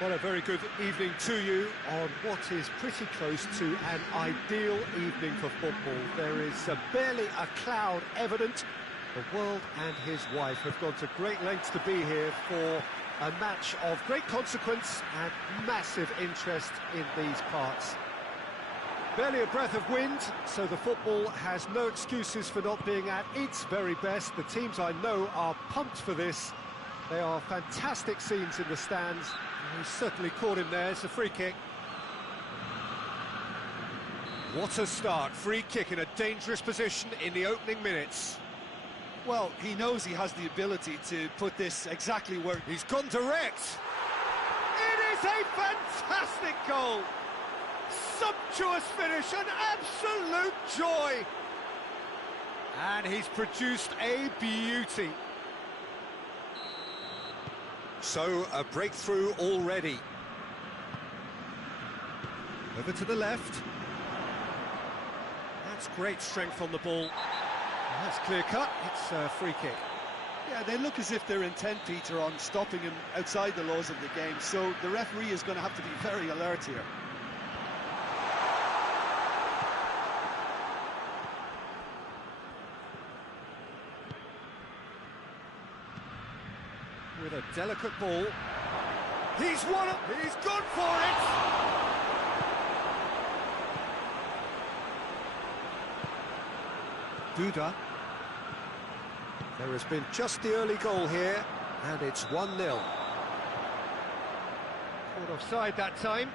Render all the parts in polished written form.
Well, a very good evening to you on what is pretty close to an ideal evening for football. There is barely a cloud evident. The world and his wife have gone to great lengths to be here for a match of great consequence and massive interest in these parts. Barely a breath of wind, so the football has no excuses for not being at its very best. The teams I know are pumped for this. They are fantastic scenes in the stands. He's certainly caught him there. It's a free kick. What a start. Free kick in a dangerous position in the opening minutes. Well, he knows he has the ability to put this exactly where... He's gone direct. It is a fantastic goal. Sumptuous finish, an absolute joy. And he's produced a beauty. So, a breakthrough already. Over to the left. That's great strength on the ball. That's clear cut, it's a free kick. Yeah, they look as if they're intent, Peter, on stopping him outside the laws of the game, so the referee is going to have to be very alert here. With a delicate ball. He's won it! He's gone for it! Duda. There has been just the early goal here, and it's 1-0. Caught offside that time.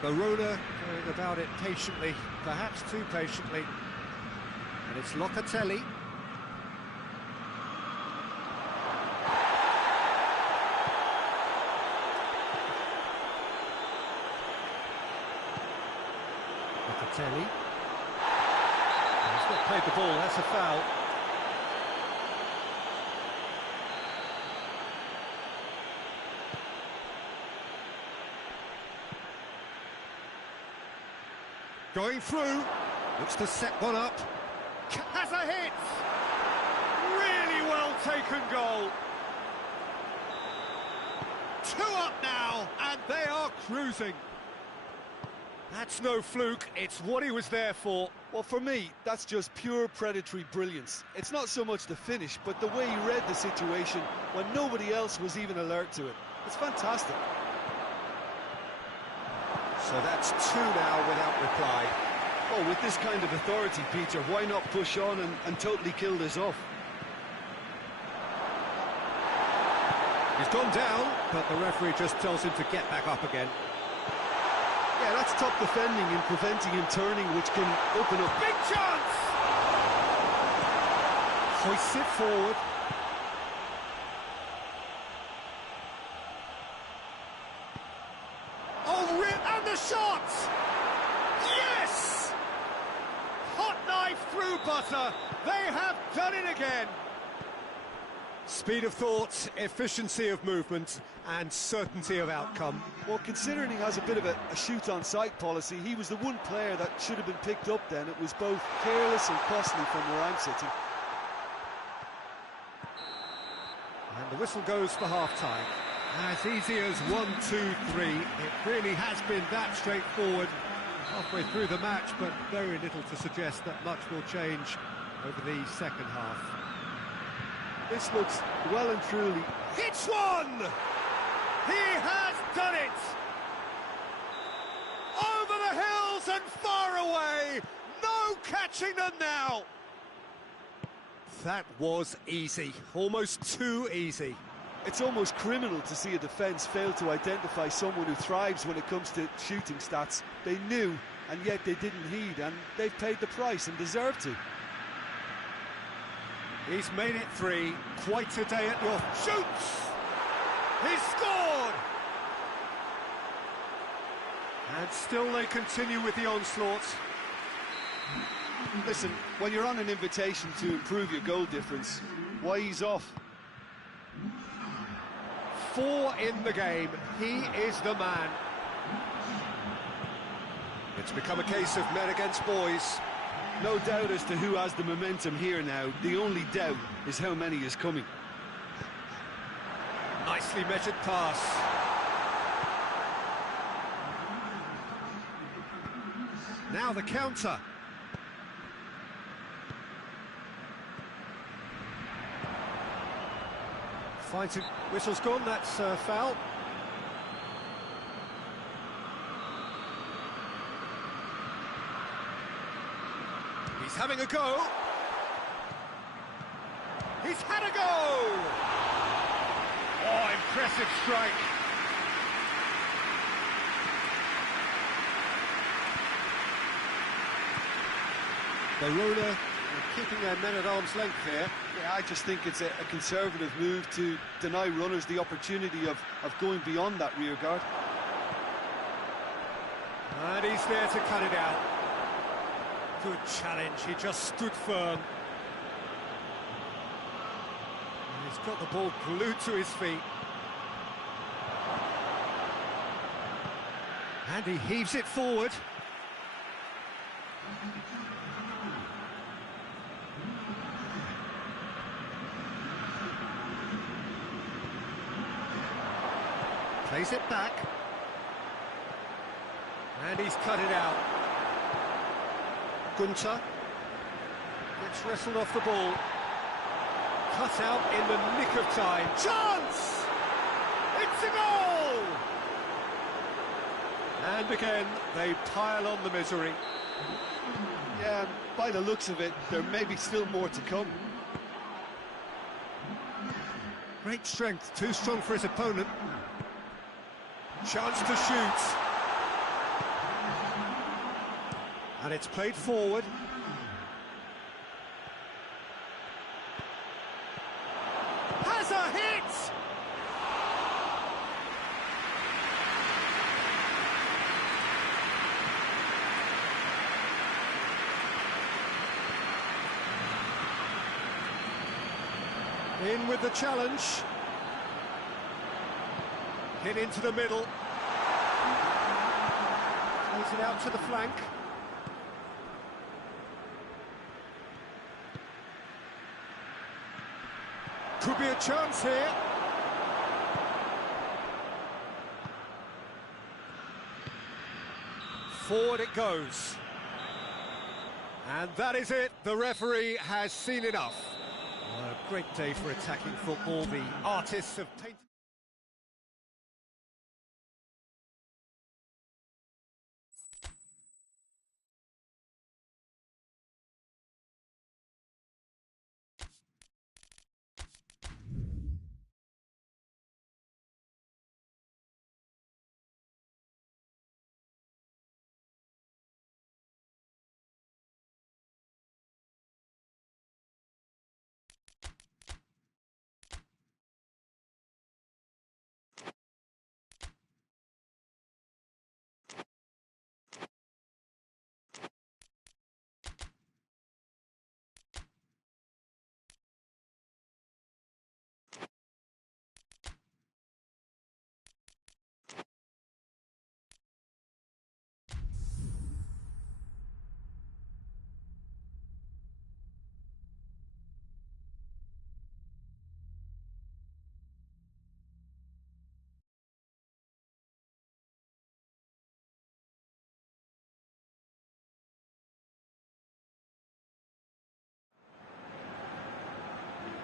Barona going about it patiently, perhaps too patiently. And it's Locatelli. Locatelli. He's not played the ball, that's a foul. Going through, looks to set one up, has a hit! Really well taken goal. 2 up now, and they are cruising. That's no fluke, it's what he was there for. Well, for me, that's just pure predatory brilliance. It's not so much the finish, but the way he read the situation when nobody else was even alert to it. It's fantastic. So that's 2 now without reply. Oh, with this kind of authority, Peter, why not push on and totally kill this off? He's gone down, but the referee just tells him to get back up again. Yeah, that's top defending and preventing him turning, which can open up. Big chance! Hoists it forward. And the shot! Yes! Hot knife through butter. They have done it again. Speed of thought, efficiency of movement, and certainty of outcome. Well, considering he has a bit of a shoot-on-sight policy, he was the one player that should have been picked up then. It was both careless and costly from where I'm sitting. And the whistle goes for half-time. As easy as 1, 2, 3. It really has been that straightforward halfway through the match, but very little to suggest that much will change over the second half. This looks well and truly... Hits one! He has done it! Over the hills and far away! No catching them now! That was easy, almost too easy. It's almost criminal to see a defence fail to identify someone who thrives when it comes to shooting stats. They knew, and yet they didn't heed, and they've paid the price and deserve to. He's made it 3, quite a day at your... Shoots! He's scored! And still they continue with the onslaught. Listen, when you're on an invitation to improve your goal difference, why ease off? 4 in the game. He is the man. It's become a case of men against boys. No doubt as to who has the momentum here now. The only doubt is how many is coming. Nicely measured pass. Now the counter. Fighting. Whistle's gone, that's foul. He's having a go. He's had a go! Oh, impressive strike. Verona keeping their men at arm's length here. Yeah, I just think it's a conservative move to deny runners the opportunity of going beyond that rear guard. And he's there to cut it out. Good challenge, he just stood firm. And he's got the ball glued to his feet. And he heaves it forward. Plays it back. And he's cut it out. Gunter gets wrestled off the ball. Cut out in the nick of time. Chance! It's a goal! And again, they pile on the misery. Yeah, by the looks of it, there may be still more to come. Great strength, too strong for his opponent. Chance to shoot. And it's played forward. Has a hit! In with the challenge. Hit into the middle. Plays it out to the flank. Could be a chance here. Forward it goes. And that is it. The referee has seen enough. A great day for attacking football. The artists have painted.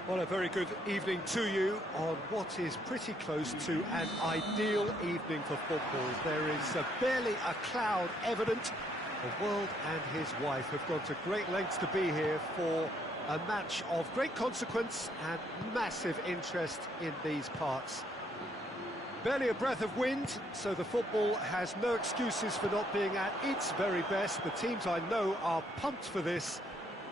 Well, a very good evening to you on what is pretty close to an ideal evening for football. There is barely a cloud evident. The world and his wife have gone to great lengths to be here for a match of great consequence and massive interest in these parts. Barely a breath of wind, so the football has no excuses for not being at its very best. The teams I know are pumped for this.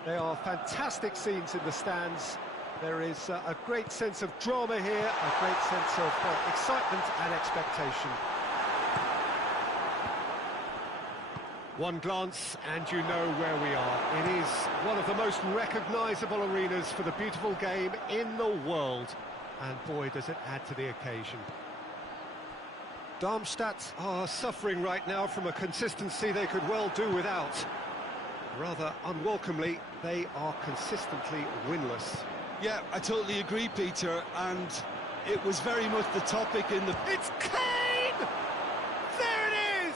They are fantastic scenes in the stands. There is a great sense of drama here, a great sense of excitement and expectation. One glance and you know where we are. It is one of the most recognisable arenas for the beautiful game in the world. And boy, does it add to the occasion. Darmstadt are suffering right now from a consistency they could well do without. Rather unwelcomely, they are consistently winless. Yeah, I totally agree, Peter, and it was very much the topic in the... It's Kane! There it is!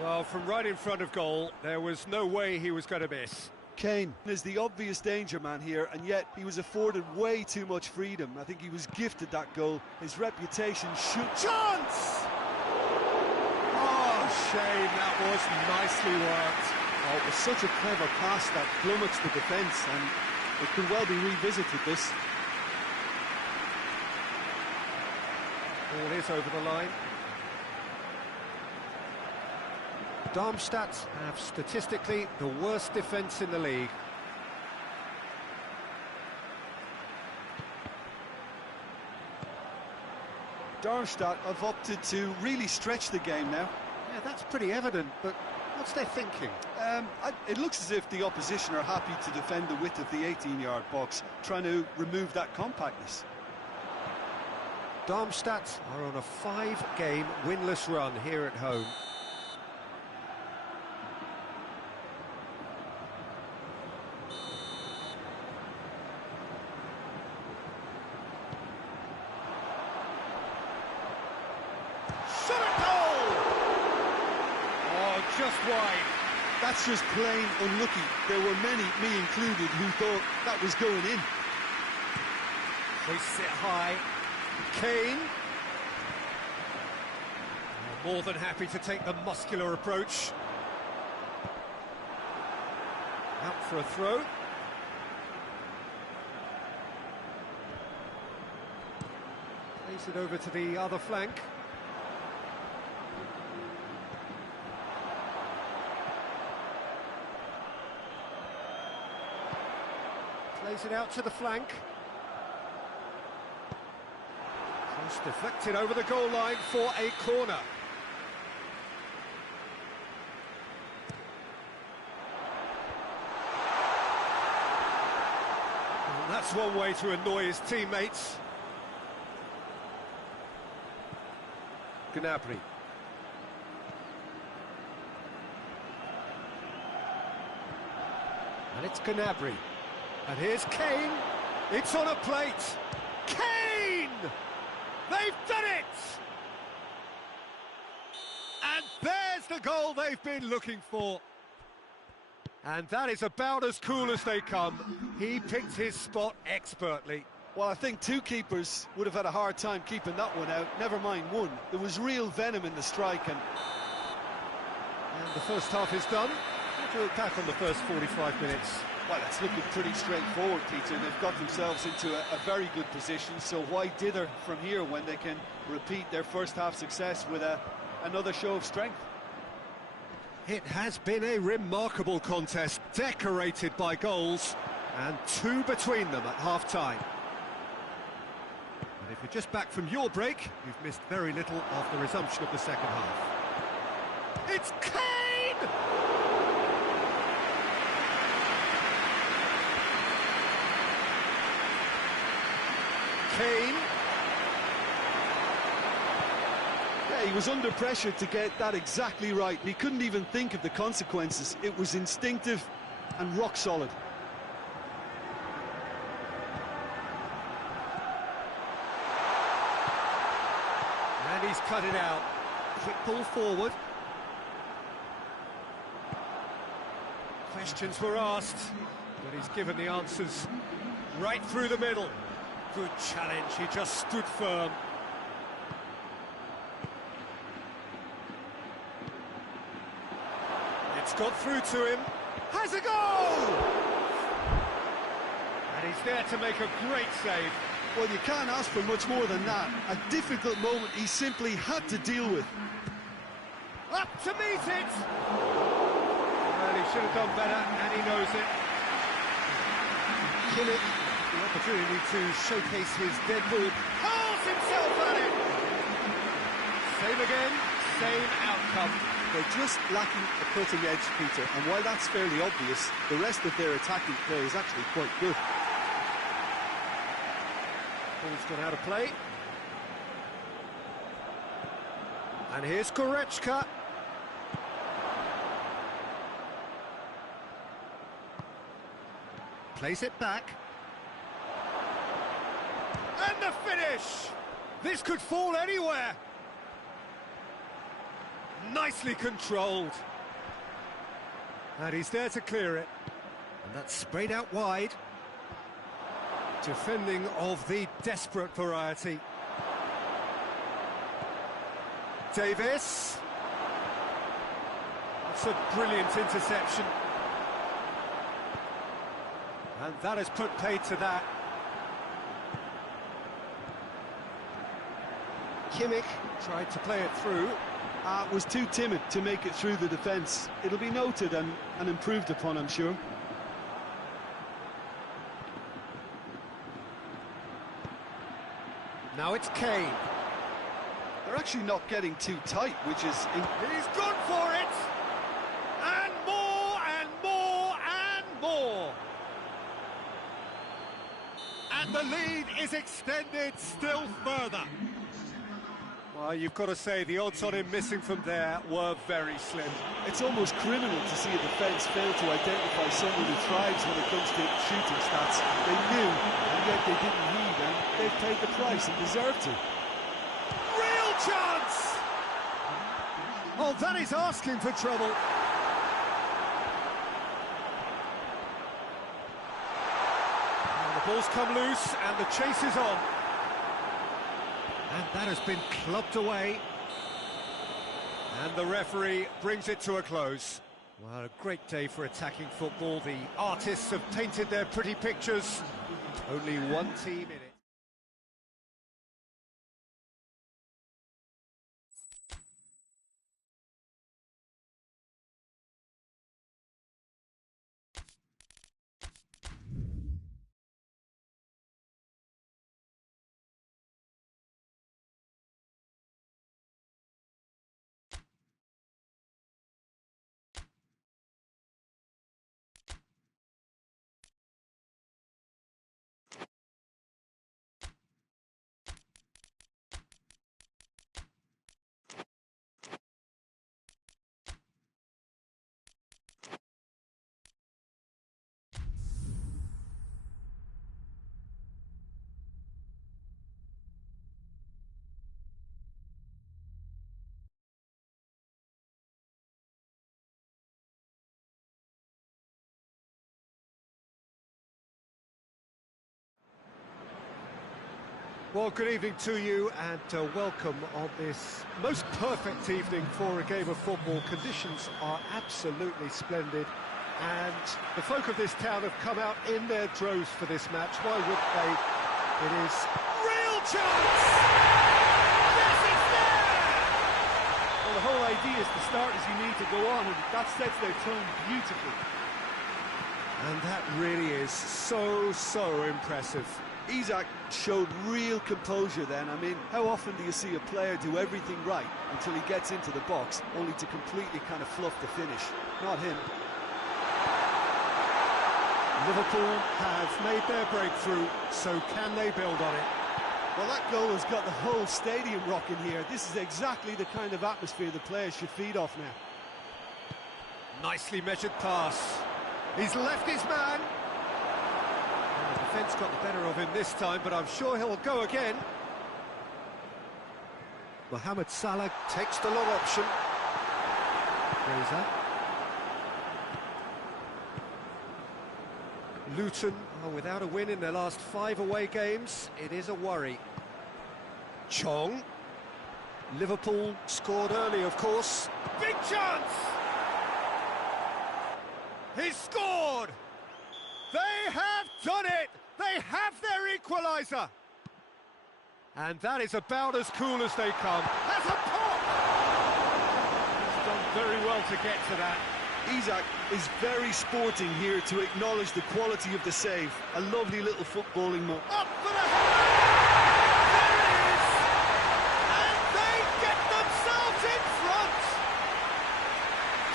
Well, from right in front of goal, there was no way he was going to miss. Kane is the obvious danger man here, and yet he was afforded way too much freedom. I think he was gifted that goal. His reputation should... Chance! Oh, shame, that was nicely worked. Oh, it was such a clever pass that flummoxed the defence, and it could well be revisited, this. Ball is over the line. Darmstadt have statistically the worst defence in the league. Darmstadt have opted to really stretch the game now. Yeah, that's pretty evident, but what's their thinking? It looks as if the opposition are happy to defend the width of the 18-yard box, trying to remove that compactness. Darmstadt are on a 5-game winless run here at home. Just wide. That's just plain unlucky. There were many, me included, who thought that was going in. They sit high. Kane. More than happy to take the muscular approach. Out for a throw. Plays it over to the other flank. Plays it out to the flank. Cross deflected over the goal line for a corner. And that's one way to annoy his teammates. Gnabry. And it's Gnabry. And here's Kane. It's on a plate. Kane! They've done it! And there's the goal they've been looking for. And that is about as cool as they come. He picked his spot expertly. Well, I think two keepers would have had a hard time keeping that one out, never mind one. There was real venom in the strike, and the first half is done. What do you look back on the first 45 minutes? Well, it's looking pretty straightforward, Peter. They've got themselves into a very good position, so why dither from here when they can repeat their first half success with another show of strength? It has been a remarkable contest, decorated by goals, and two between them at half-time. And if you're just back from your break, you've missed very little of the resumption of the second half. It's Kane! Kane. Yeah, he was under pressure to get that exactly right. He couldn't even think of the consequences. It was instinctive and rock solid. And he's cut it out. Quick ball forward. Questions were asked, but he's given the answers right through the middle. Good challenge, he just stood firm. It's got through to him. Has a goal! And he's there to make a great save. Well, you can't ask for much more than that. A difficult moment he simply had to deal with. Up to meet it! Well, he should have done better, and he knows it. Kill it. The opportunity to showcase his dead ball. Hurls himself at it! Save again, same outcome. They're just lacking a cutting edge, Peter, and while that's fairly obvious, the rest of their attacking play is actually quite good. Ball's gone out of play. And here's Goretzka. Plays it back. And the finish! This could fall anywhere. Nicely controlled. And he's there to clear it. And that's sprayed out wide. Defending of the desperate variety. Davis. That's a brilliant interception. And that has put paid to that. Kimmich tried to play it through. Was too timid to make it through the defence. It'll be noted and improved upon, I'm sure. Now it's Kane. They're actually not getting too tight, which is... He's gone for it! And more, and more, and more! And the lead is extended still further. Well, you've got to say, the odds on him missing from there were very slim. It's almost criminal to see a defence fail to identify someone who thrives when it comes to shooting stats. They knew, and yet they didn't heed, and they've paid the price and deserve to. Real chance! Oh, that is asking for trouble. And the ball's come loose, and the chase is on. And that has been clubbed away. And the referee brings it to a close. Well, a great day for attacking football. The artists have painted their pretty pictures. Only one team in it. Well, good evening to you and welcome on this most perfect evening for a game of football. Conditions are absolutely splendid and the folk of this town have come out in their droves for this match. Why would they? It is real chance! Yes, it's there! Well, the whole idea is to start as you need to go on, and that sets their tone beautifully. And that really is so impressive. Isak showed real composure then. I mean, how often do you see a player do everything right until he gets into the box, only to completely kind of fluff the finish? Not him. Liverpool have made their breakthrough, so can they build on it? Well, that goal has got the whole stadium rocking here. This is exactly the kind of atmosphere the players should feed off now. Nicely measured pass. He's left his man. The defence got the better of him this time, but I'm sure he'll go again. Mohamed Salah takes the long option. Reza. Luton are without a win in their last 5 away games. It is a worry. Chong. Liverpool scored early, of course. Big chance! He's scored! They have done it! They have their equaliser! And that is about as cool as they come. Has a pop! He's done very well to get to that. Isak is very sporting here to acknowledge the quality of the save. A lovely little footballing move. Up for the header! There it is! And they get themselves in front!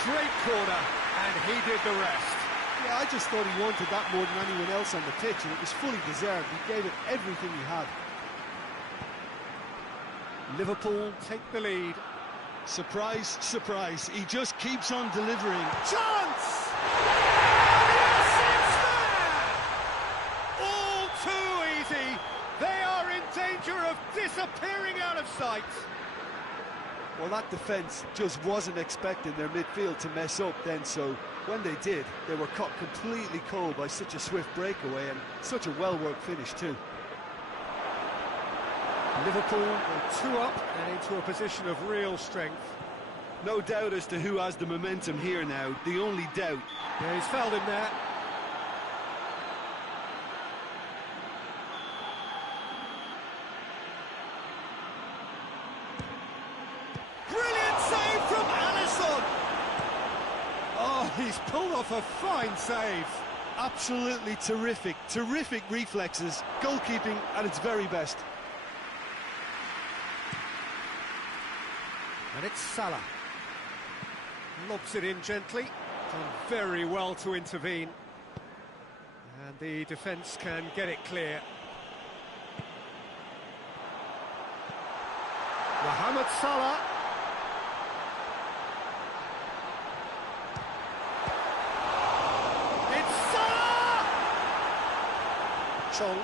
Great corner, and he did the rest. Yeah, I just thought he wanted that more than anyone else on the pitch, and it was fully deserved. He gave it everything he had. Liverpool take the lead. Surprise, surprise, he just keeps on delivering. Chance! Yes, it's there! All too easy. They are in danger of disappearing out of sight. Well, that defence just wasn't expecting their midfield to mess up then, so when they did, they were caught completely cold by such a swift breakaway and such a well-worked finish too. Liverpool are 2 up and into a position of real strength. No doubt as to who has the momentum here now. The only doubt. Yeah, he's fouled him there. Brilliant save from Alisson. Oh, he's pulled off a fine save. Absolutely terrific, terrific reflexes. Goalkeeping at its very best. And it's Salah. Lobs it in gently. Done very well to intervene. And the defence can get it clear. Mohamed Salah. It's Salah! Chong.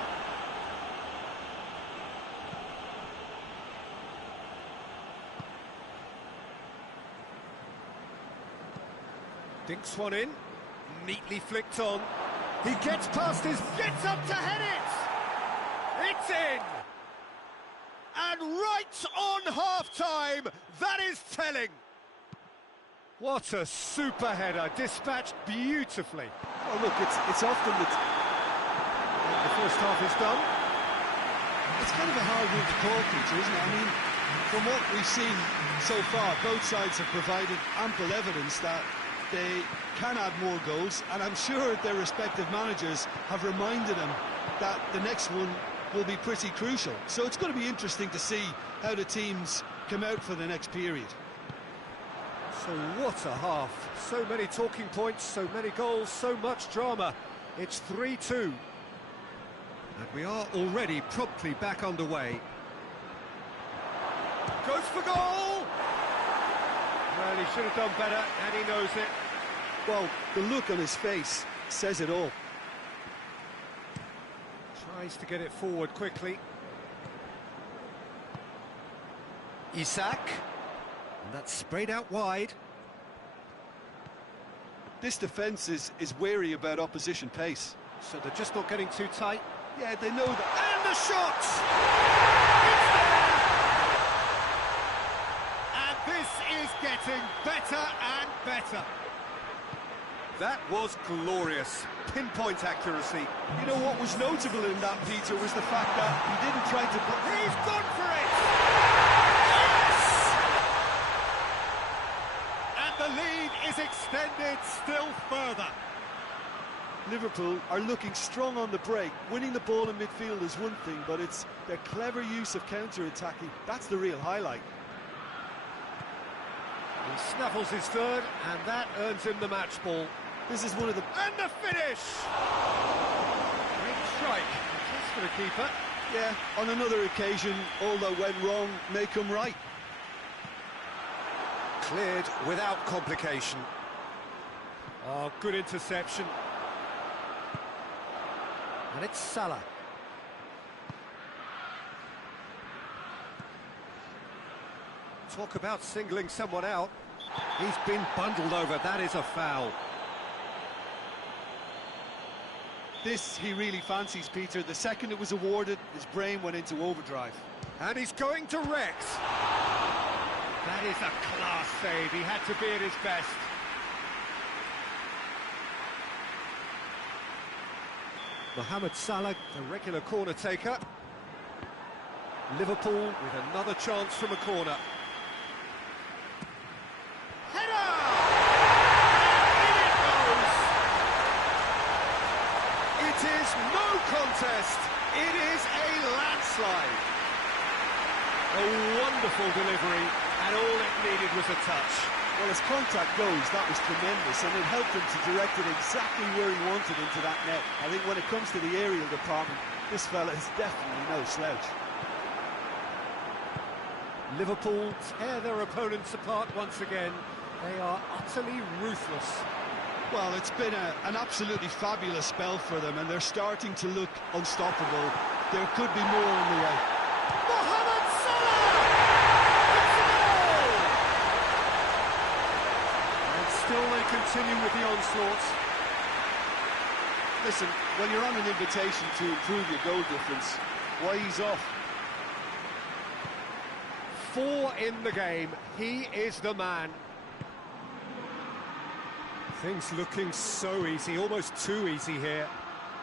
Dinks one in, neatly flicked on. He gets gets up to head it! It's in! And right on half-time, that is telling. What a super header, dispatched beautifully. Oh look, it's often that the first half is done. it's kind of a hard one to call, Peter, isn't it? I mean, from what we've seen so far, both sides have provided ample evidence that they can add more goals, and I'm sure their respective managers have reminded them that the next one will be pretty crucial. So it's going to be interesting to see how the teams come out for the next period. So what a half. So many talking points, so many goals, so much drama. It's 3-2. And we are already promptly back underway. Goes for goal! Well, he should have done better, and he knows it. Well, the look on his face says it all. Tries to get it forward quickly. Isak. And that's sprayed out wide. This defence is wary about opposition pace. So they're just not getting too tight. Yeah, they know that. And the shot! It's there! And this is getting better and better. That was glorious. Pinpoint accuracy. You know what was notable in that, Peter, was the fact that he didn't try to... He's gone for it! Yes! And the lead is extended still further. Liverpool are looking strong on the break. Winning the ball in midfield is one thing, but it's their clever use of counter-attacking. That's the real highlight. He snaffles his third, and that earns him the match ball. This is one of the... And the finish! Great strike. That's for the keeper. Yeah, on another occasion, all that went wrong may come right. Cleared without complication. Oh, good interception. And it's Salah. Talk about singling someone out. He's been bundled over. That is a foul. This he really fancies, Peter. The second it was awarded, his brain went into overdrive. And he's going to Rex. That is a class save. He had to be at his best. Mohamed Salah, the regular corner taker. Liverpool with another chance from a corner. Header! In it goes! It is no contest. It is a landslide. A wonderful delivery, and all it needed was a touch. Well, as contact goes, that was tremendous, and it helped him to direct it exactly where he wanted into that net. I think when it comes to the aerial department, this fella is definitely no slouch. Liverpool tear their opponents apart once again. They are utterly ruthless. Well, it's been an absolutely fabulous spell for them, and they're starting to look unstoppable. There could be more on the way. Mohamed Salah! It's a goal! And still they continue with the onslaught. Listen, when you're on an invitation to improve your goal difference, why ease off? 4 in the game. He is the man. Things looking so easy, almost too easy here.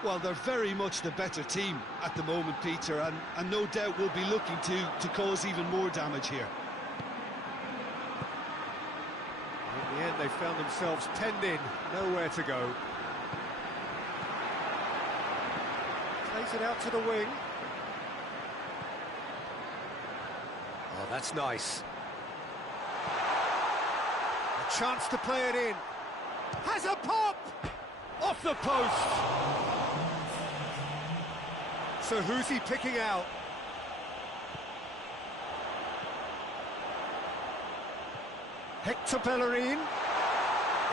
Well, they're very much the better team at the moment, Peter, and no doubt will be looking to cause even more damage here. In the end, they found themselves penned in, nowhere to go. Plays it out to the wing. Oh, that's nice. A chance to play it in. Has a pop! Off the post! So who's he picking out? Hector Bellerin.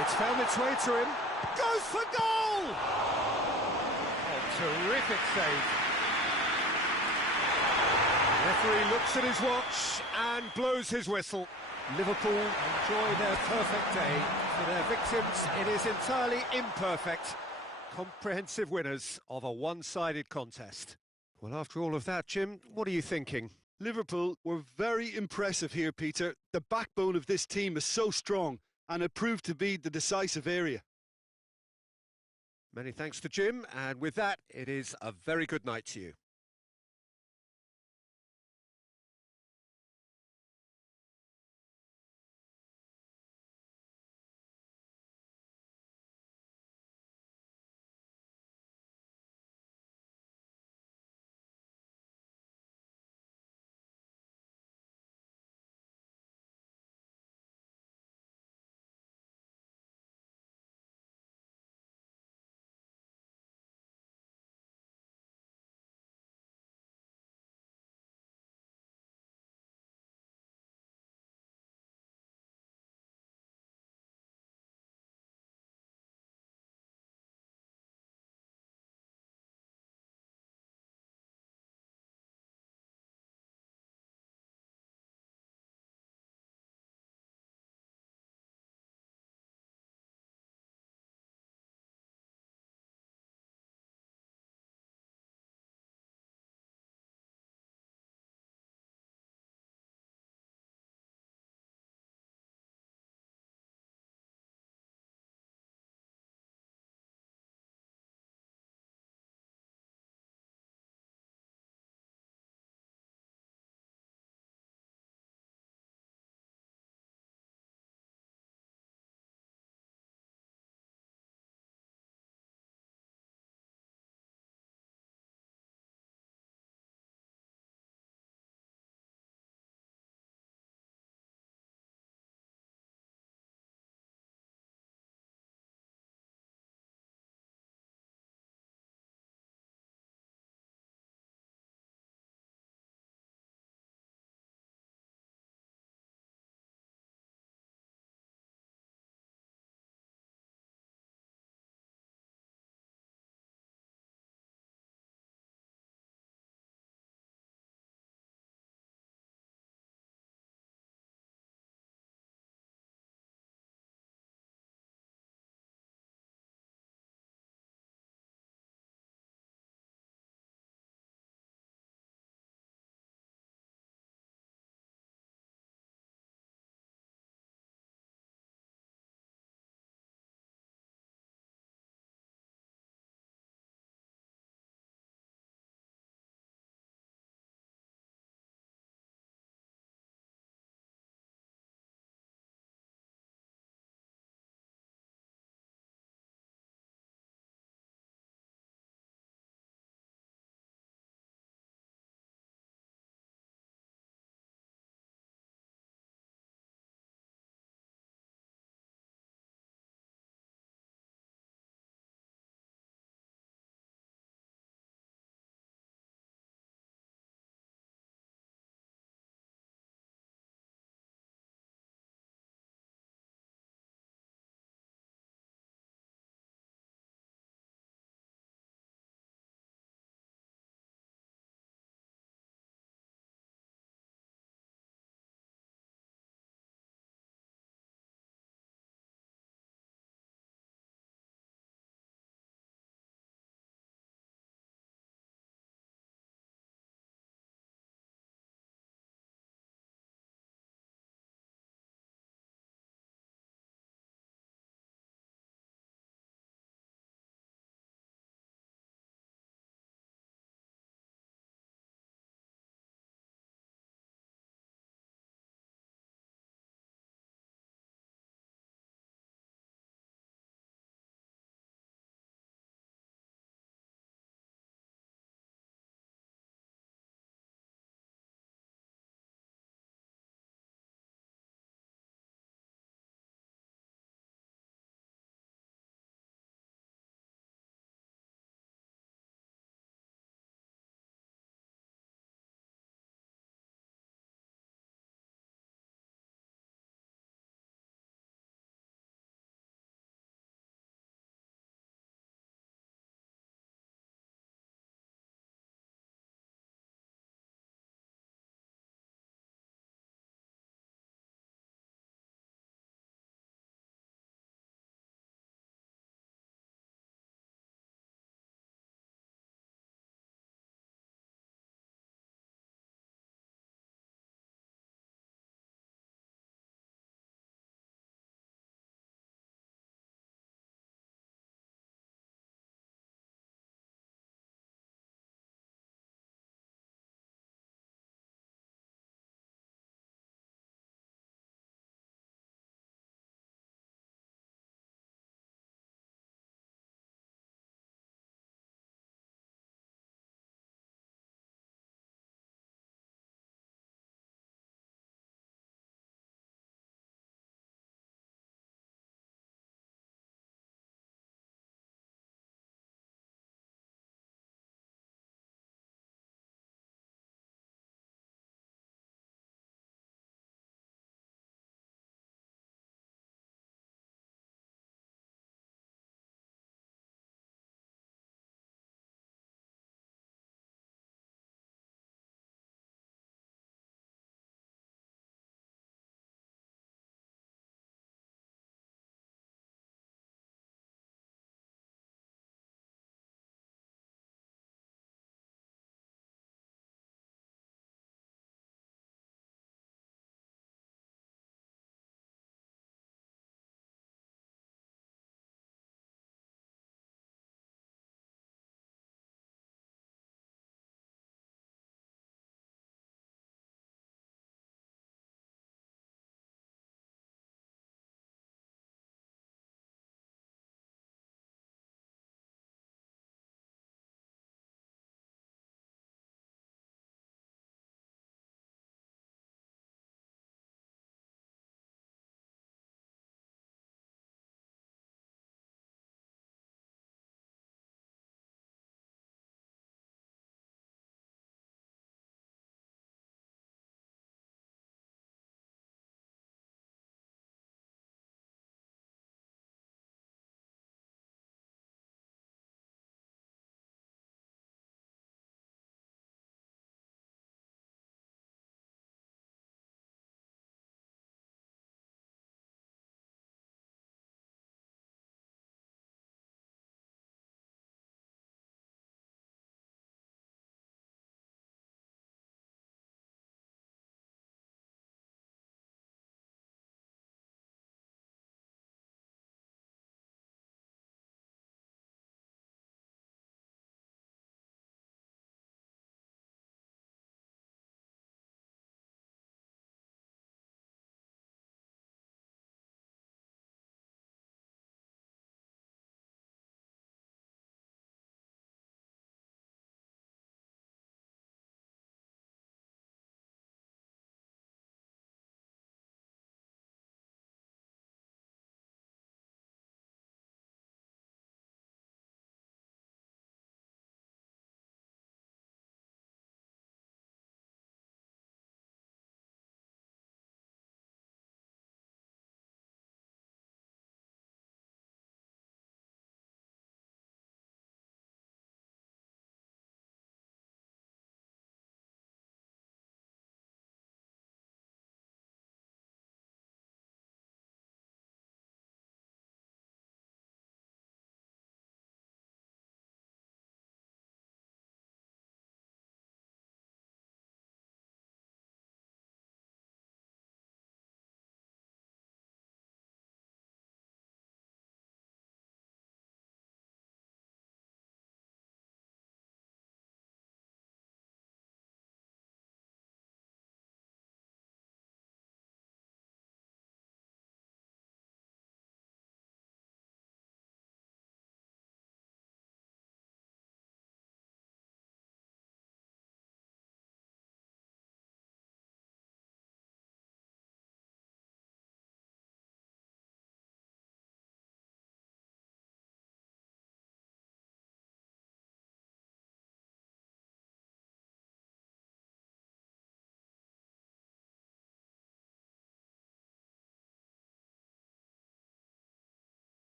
It's found its way to him. Goes for goal! Oh, terrific save. Referee looks at his watch and blows his whistle. Liverpool enjoy their perfect day. For their victims, it is entirely imperfect. Comprehensive winners of a one-sided contest. Well, after all of that, Jim, what are you thinking? Liverpool were very impressive here, Peter. The backbone of this team is so strong, and it proved to be the decisive area. Many thanks to Jim, and with that, it is a very good night to you.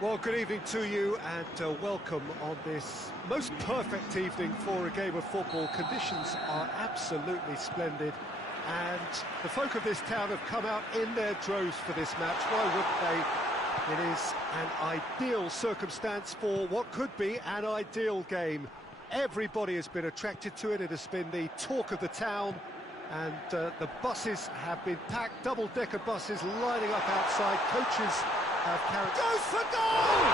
Well, good evening to you and welcome on this most perfect evening for a game of football. Conditions are absolutely splendid and the folk of this town have come out in their droves for this match. Why wouldn't they? It is an ideal circumstance for what could be an ideal game. Everybody has been attracted to it. It has been the talk of the town and the buses have been packed, double-decker buses lining up outside. Coaches have carried... Goes for goal!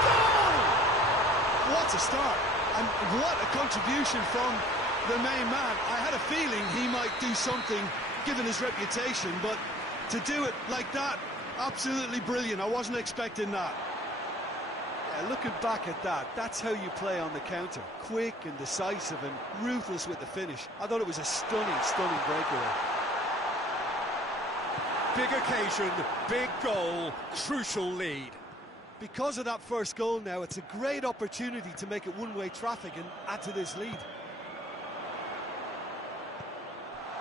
Goal! What a start, and what a contribution from the main man. I had a feeling he might do something, given his reputation, but to do it like that, absolutely brilliant. I wasn't expecting that. Yeah, looking back at that, that's how you play on the counter. Quick and decisive and ruthless with the finish. I thought it was a stunning, stunning breakaway. Big occasion, big goal, crucial lead. Because of that first goal now, it's a great opportunity to make it one-way traffic and add to this lead.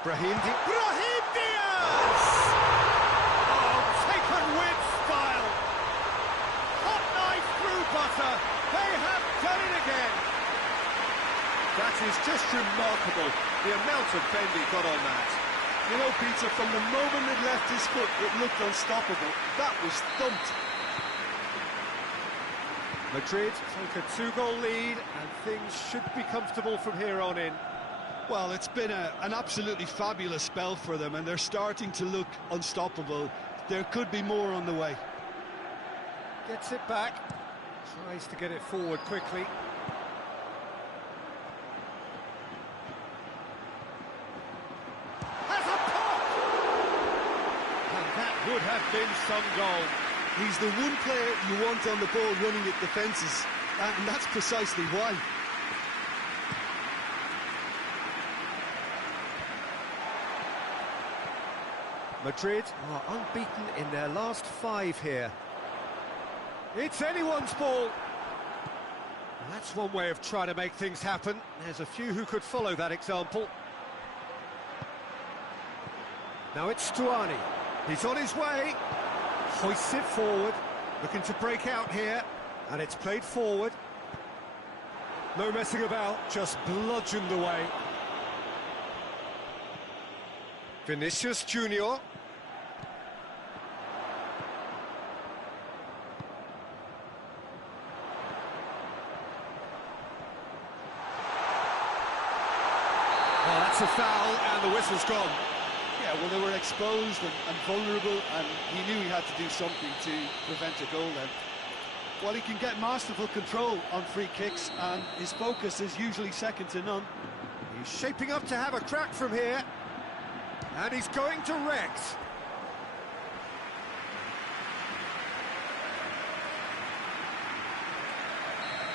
Brahim Diaz! Oh, taken with style. Hot knife through butter. They have done it again. That is just remarkable, the amount of bend he got on that. You know, Peter, from the moment it left his foot, it looked unstoppable. That was thumped. Madrid take a 2-goal lead, and things should be comfortable from here on in. Well, it's been an absolutely fabulous spell for them, and they're starting to look unstoppable. There could be more on the way. Gets it back, tries to get it forward quickly. Has a pop! And that would have been some goal. He's the one player you want on the ball running at defences, and that's precisely why. Madrid are unbeaten in their last 5 here. It's anyone's ball. That's one way of trying to make things happen. There's a few who could follow that example. Now it's Stuani. He's on his way. Hoists it forward. Looking to break out here. And it's played forward. No messing about, just bludgeoned away. Vinicius Junior. Oh, that's a foul, and the whistle's gone. Yeah, well, they were exposed and vulnerable, and he knew he had to do something to prevent a goal then. Well, he can get masterful control on free kicks, and his focus is usually second to none. He's shaping up to have a crack from here. And he's going to Rex.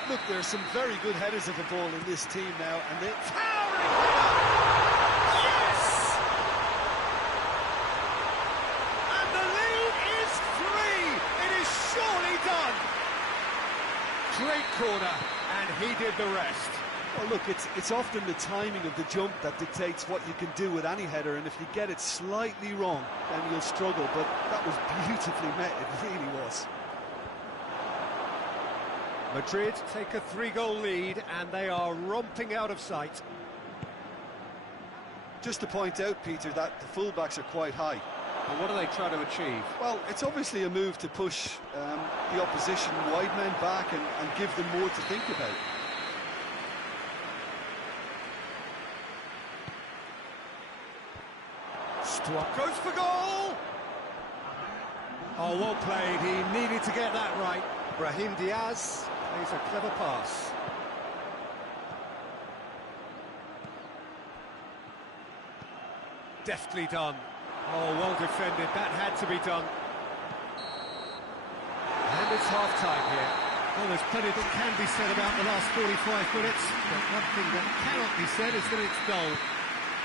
Look, there's some very good headers of the ball in this team now, and they... Towering header! Yes! And the lead is 3! It is surely done! Great corner, and he did the rest. Well, look, it's often the timing of the jump that dictates what you can do with any header, and if you get it slightly wrong, then you'll struggle, but that was beautifully met, it really was. Madrid take a 3-goal lead, and they are romping out of sight. Just to point out, Peter, that the fullbacks are quite high. And what are they trying to achieve? Well, it's obviously a move to push the opposition wide men back and give them more to think about. Goes for goal! Oh, well played. He needed to get that right. Brahim Diaz plays a clever pass. Deftly done. Oh, well defended. That had to be done. And it's half-time here. Well, there's plenty that can be said about the last 45 minutes, but one thing that cannot be said is that it's dull.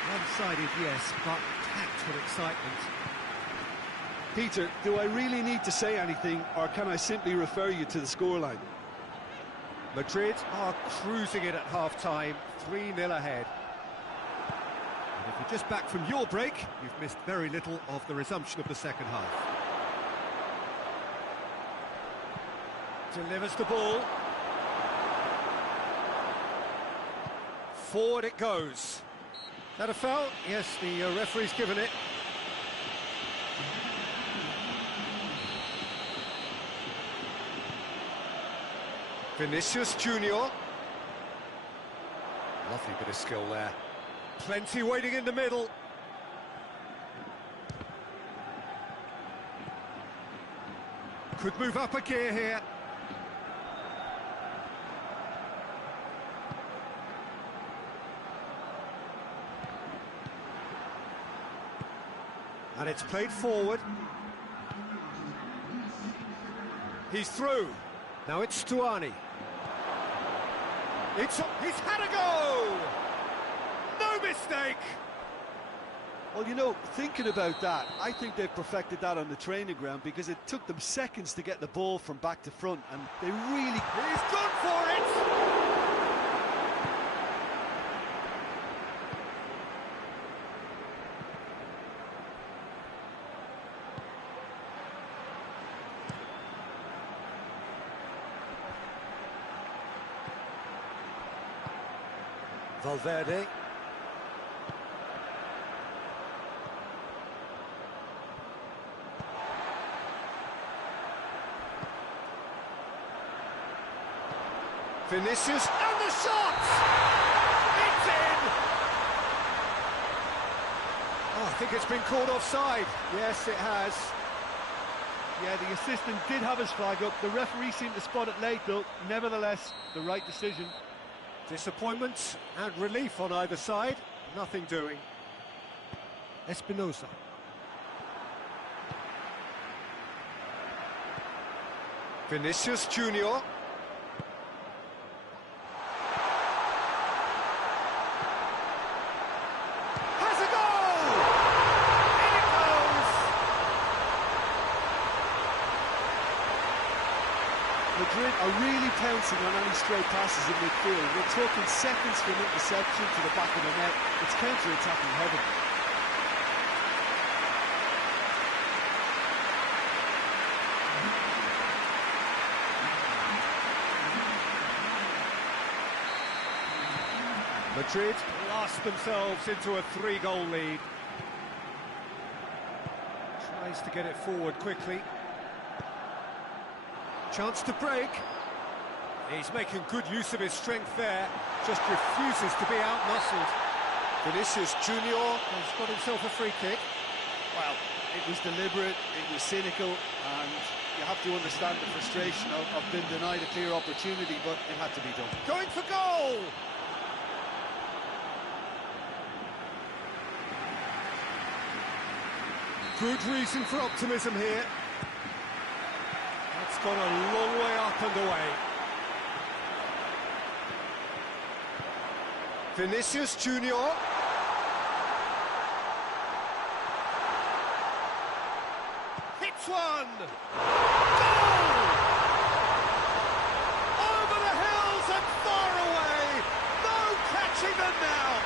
One-sided, yes, but packed with excitement. Peter, do I really need to say anything, or can I simply refer you to the scoreline? Madrid are cruising it at half-time, 3-0 ahead. And if you're just back from your break, you've missed very little of the resumption of the second half. Delivers the ball. Forward it goes. Is that a foul? Yes, the referee's given it. Vinicius Junior. Lovely bit of skill there. Plenty waiting in the middle. Could move up a gear here. And it's played forward. He's through. Now it's Stuani. He's had a go! No mistake! Well, you know, thinking about that, I think they've perfected that on the training ground because it took them seconds to get the ball from back to front, and they really... He's gone for it! Valverde. Vinicius, and the shot! It's in! Oh, I think it's been called offside. Yes, it has. Yeah, the assistant did have his flag up. The referee seemed to spot it late, though. Nevertheless, the right decision. Disappointment and relief on either side. Nothing doing. Espinosa. Vinicius Junior. Has a goal! In it goes! Madrid are really pouncing on any stray passes in midfield. We're talking seconds from interception to the back of the net. It's counter-attacking heaven. Madrid blast themselves into a 3-goal lead. Tries to get it forward quickly. Chance to break. He's making good use of his strength there. Just refuses to be out-muscled. Vinicius Junior has got himself a free kick. Well, it was deliberate, it was cynical, and you have to understand the frustration of being denied a clear opportunity, but it had to be done. Going for goal! Good reason for optimism here. That's gone a long way up and away. Vinicius Junior. Hits one! Goal! Over the hills and far away! No catching them now!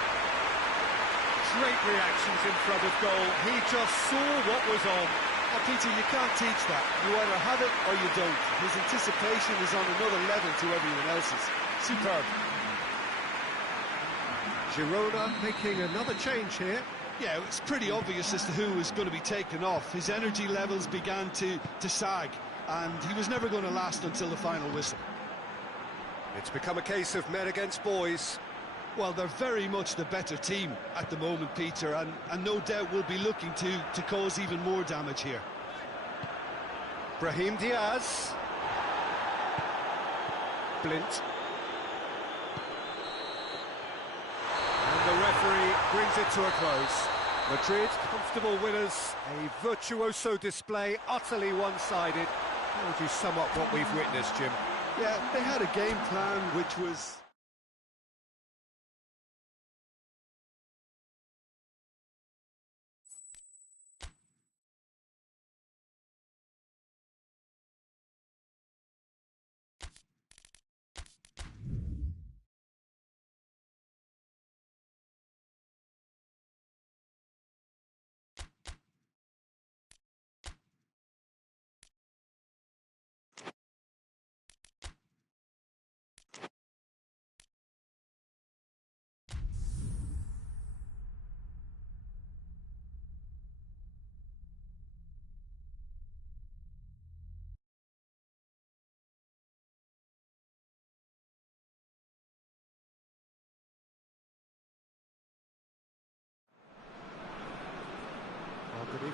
Great reactions in front of goal. He just saw what was on. Now, Peter, you can't teach that. You either have it or you don't. His anticipation is on another level to everyone else's. Superb. Girona making another change here. Yeah, it's pretty obvious as to who was going to be taken off. His energy levels began to sag, and he was never going to last until the final whistle. It's become a case of men against boys. Well, they're very much the better team at the moment, Peter, and no doubt will be looking to cause even more damage here. Brahim Diaz. Blint. And the referee brings it to a close. Madrid, comfortable winners, a virtuoso display, utterly one-sided. How would you sum up what we've witnessed, Jim? Yeah, they had a game plan which was...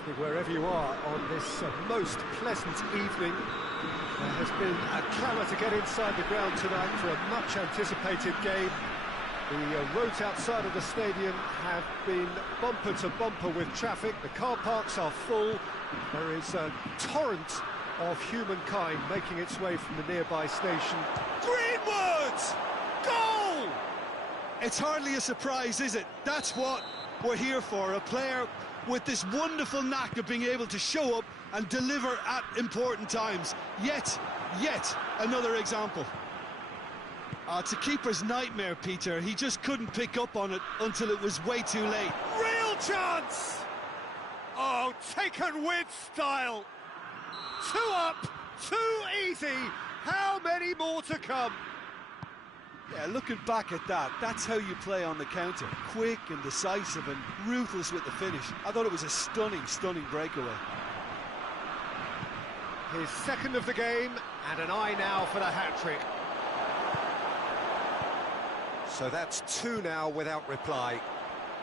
Wherever you are on this most pleasant evening, there has been a clamour to get inside the ground tonight for a much-anticipated game. The roads outside of the stadium have been bumper to bumper with traffic. The car parks are full. There is a torrent of humankind making its way from the nearby station. Greenwood! Goal! It's hardly a surprise, is it? That's what we're here for, a player with this wonderful knack of being able to show up and deliver at important times. Yet another example. It's a keeper's nightmare, Peter. He just couldn't pick up on it until it was way too late. Real chance! Oh, taken with style. 2 up, 2 easy. How many more to come? Yeah, looking back at that, that's how you play on the counter. Quick and decisive and ruthless with the finish. I thought it was a stunning breakaway. His second of the game, and an eye now for the hat-trick. So that's 2 now without reply.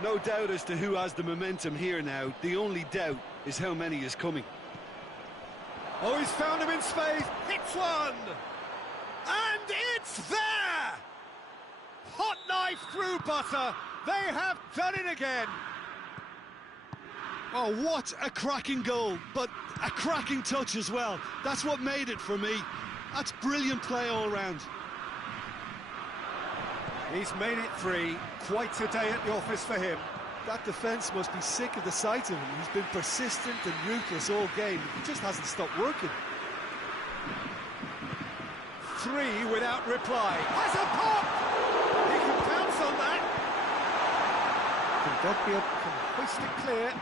No doubt as to who has the momentum here now. The only doubt is how many is coming. Oh, he's found him in space. Hits one! And it's there! Hot knife through butter. They have done it again. Oh, what a cracking goal, but a cracking touch as well. That's what made it for me. That's brilliant play all round. He's made it 3. Quite a day at the office for him. That defence must be sick of the sight of him. He's been persistent and ruthless all game. He just hasn't stopped working. 3 without reply. Has a pop! He can pounce on that. Can hoist it clear.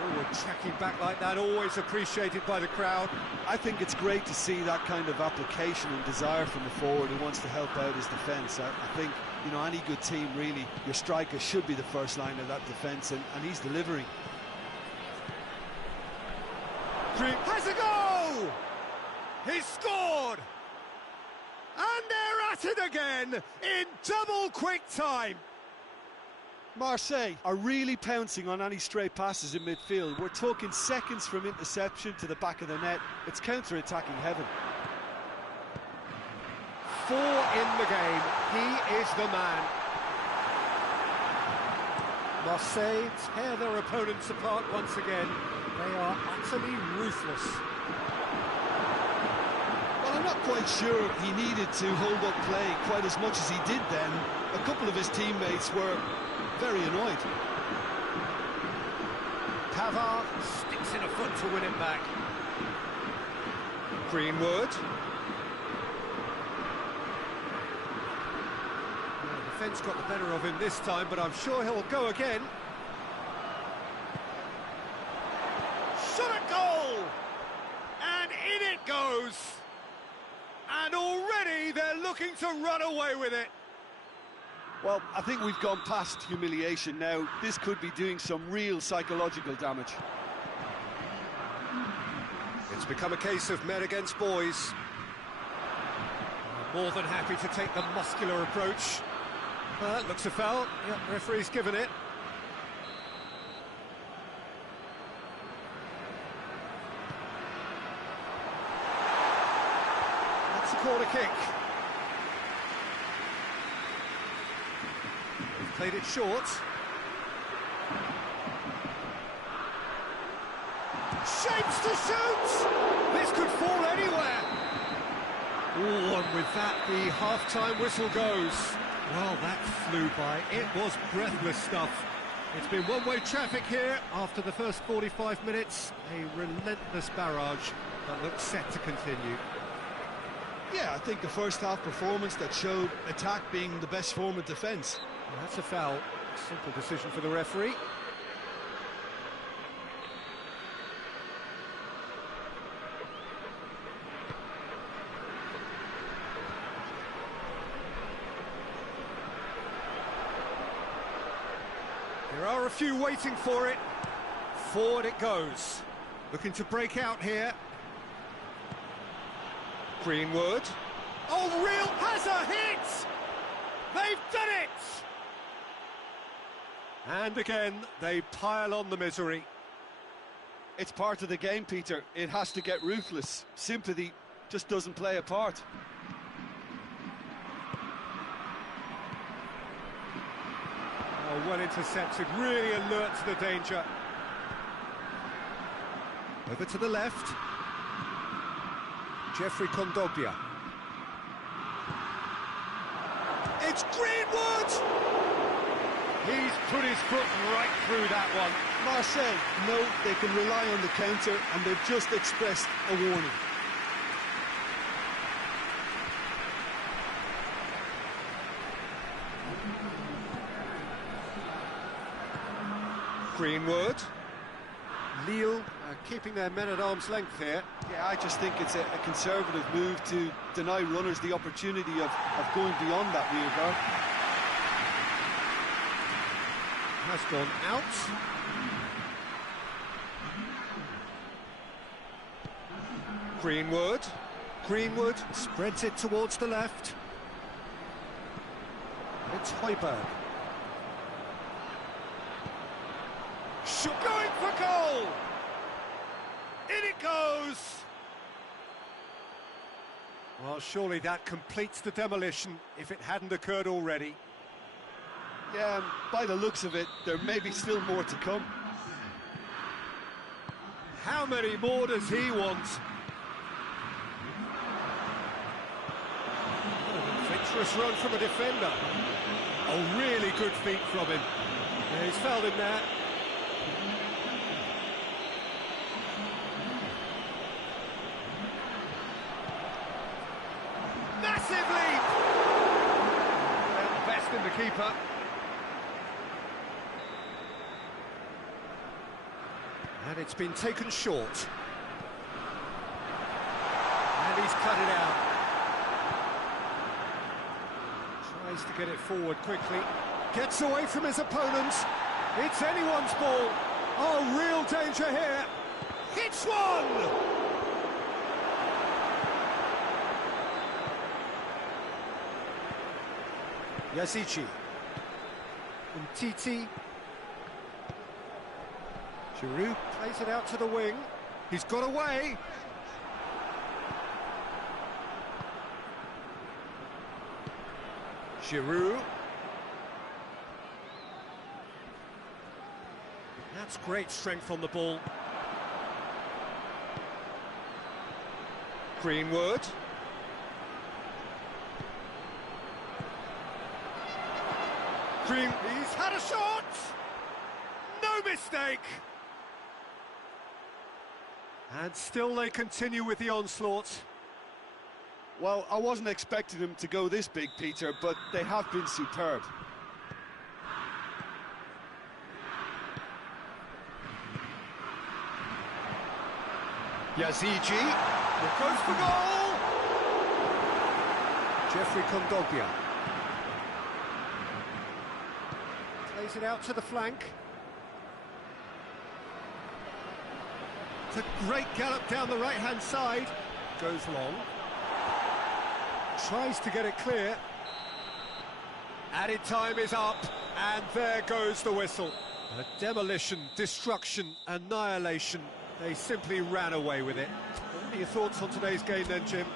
Forward tracking back like that, always appreciated by the crowd. I think it's great to see that kind of application and desire from the forward who wants to help out his defence. I think, you know, any good team, really, your striker should be the first line of that defence, and he's delivering. Has a goal! He's scored! And they're at it again in double quick time. Marseille are really pouncing on any stray passes in midfield. We're talking seconds from interception to the back of the net. It's counter-attacking heaven. 4 in the game. He is the man. Marseille tear their opponents apart once again. They are utterly ruthless. Well, I'm not quite sure he needed to hold up play quite as much as he did then. A couple of his teammates were very annoyed. Pavard sticks in a foot to win it back. Greenwood. The defence got the better of him this time, but I'm sure he'll go again. Shot at goal! And in it goes! And already they're looking to run away with it. Well, I think we've gone past humiliation now. This could be doing some real psychological damage. It's become a case of men against boys. More than happy to take the muscular approach. Looks a foul. Yep, referee's given it. That's a corner kick. Played it short. Shapes to shoot! This could fall anywhere. Oh, and with that, the half-time whistle goes. Well, that flew by. It was breathless stuff. It's been one-way traffic here after the first 45 minutes. A relentless barrage that looks set to continue. Yeah, I think the first half performance that showed attack being the best form of defence. That's a foul. Simple decision for the referee. There are a few waiting for it. Forward it goes. Looking to break out here. Greenwood. Oh, real has a hit! They've done it! And again, they pile on the misery. It's part of the game, Peter. It has to get ruthless. Sympathy just doesn't play a part. Oh, well intercepted, really alert to the danger. Over to the left. Jeffrey Kondogbia. It's Greenwood! He's put his foot right through that one. Marcel, no, they can rely on the counter, and they've just expressed a warning. Greenwood. Lille keeping their men at arm's length here. Yeah, I just think it's a conservative move to deny runners the opportunity of going beyond that rear guard. Has gone out. Greenwood spreads it towards the left. It's Højbjerg. Going for goal! In it goes! Well, surely that completes the demolition if it hadn't occurred already. Yeah, by the looks of it, there may be still more to come. How many more does he want? Adventurous run from a defender. Oh, really good feet from him. Yeah, he's fouled him there. Massive leap! Well, best in the keeper. And it's been taken short. And he's cut it out. Tries to get it forward quickly. Gets away from his opponent. It's anyone's ball. Oh, real danger here. Hits one! Yazici. Umtiti. Giroud plays it out to the wing. He's got away. Giroud. That's great strength on the ball. Greenwood. He's had a shot! No mistake! And still they continue with the onslaught. Well, I wasn't expecting them to go this big, Peter, but they have been superb. Yazici, it goes for goal! Jeffrey Kondogbia. Plays it out to the flank. It's a great gallop down the right-hand side. Goes long. Tries to get it clear. Added time is up, and there goes the whistle. A demolition, destruction, annihilation. They simply ran away with it. What are your thoughts on today's game then, Jim?